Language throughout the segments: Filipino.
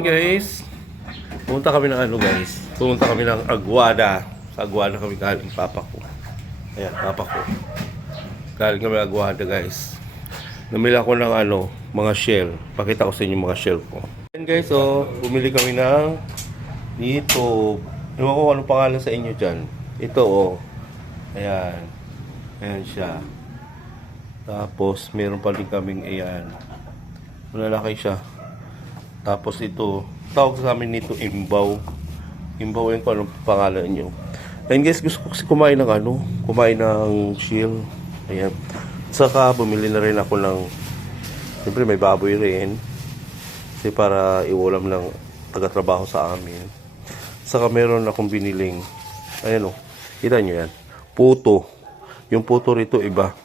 Guys, pumunta kami ng guys. Pumunta kami ng Aguada. Sa Aguada kami galing papa ko. Ayan, papa ko. Galing kami Aguada guys. Namili ako ng mga shell. Pakita ko sa inyo mga shell ko. Ayan guys, bumili kami ng dito. Ewan ko anong pangalan sa inyo dyan. Ito Ayan. Ayan siya. Tapos meron pa rin kaming ayan. Malalaki siya. Tapos ito, tawag sa amin nito imbaw. Imbaw yun kung anong pangalan nyo. Ayun guys, gusto ko kasi kumain ng shell. Ayan. Saka bumili na rin ako ng, siyempre may baboy rin. Kasi para iulam ng taga-trabaho sa amin. Saka meron akong biniling, ayan kita nyo yan, puto. Yung puto rito iba.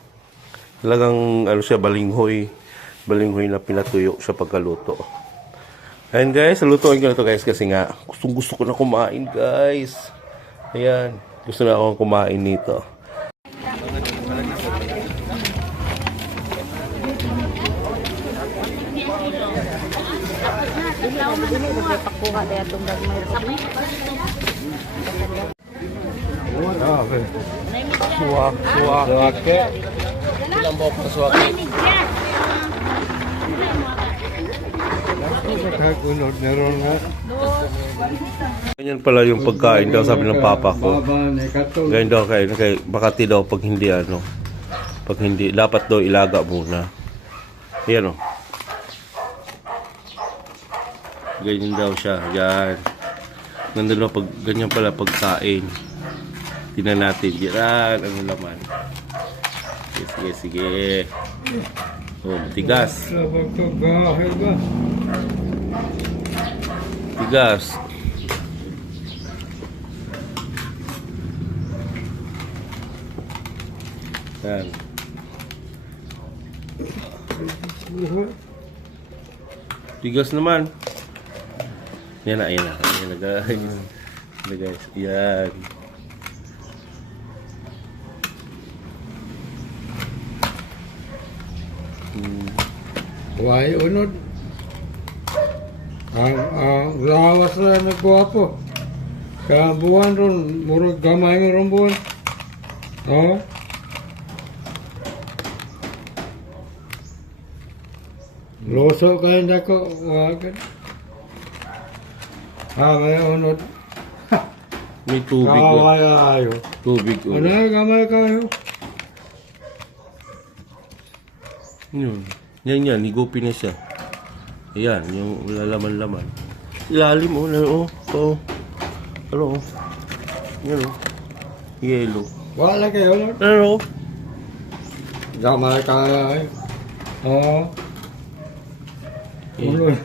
Talagang siya, balinghoy. Balinghoy na pinatuyo sa pagkaluto. Ayan guys, lutuin ko na ito guys kasi nga gusto ko na kumain guys. Ayan, gusto na akong kumain nito. Okay. Suwak. Ilang buhok na suwak? Ganyan pala yung pagkain daw, sabi ng papa ko. Ganyan daw kay Makati daw pag hindi dapat daw ilaga muna. Ayan ganyan daw siya. Yan. Nandun daw pag ganyan pala pagkain. Tingnan natin. Yan ang laman. Sige. Tigas. Yan. Tigas naman. Yan na guys. Yan. Why unod? Ang lawas na nagwapo. Kaya buwan ron, murag gamay mo ron buwan. Loso kayo na ko, wagan. May unod. May tubig. Ayo. Tubig. Ano gamay kayo? Yan, higupin na siya. Ayan, yung lalaman-laman. Ilalim Yan yellow. Wala kayo, unod. Gamay kayo. Unod.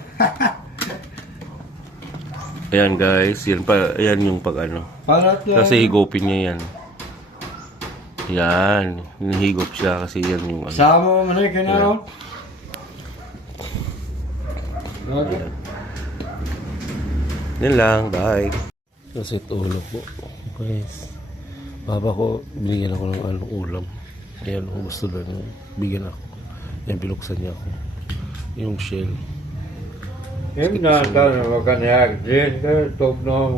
Ayan guys, ayan yung Palat yan. Kasi higupin niya yan. Yan, hinihigop siya kasi yan yung Sama mo na kinaraw. Ayan. Yan lang, bye. Kasi tulog po. Guys, baba ko, binigyan ako ng ulam. Ayan, gusto na niya. Bigyan ako. Ayan, binuksan niya ako. Yung shell. Yung nata na makanayag din, top na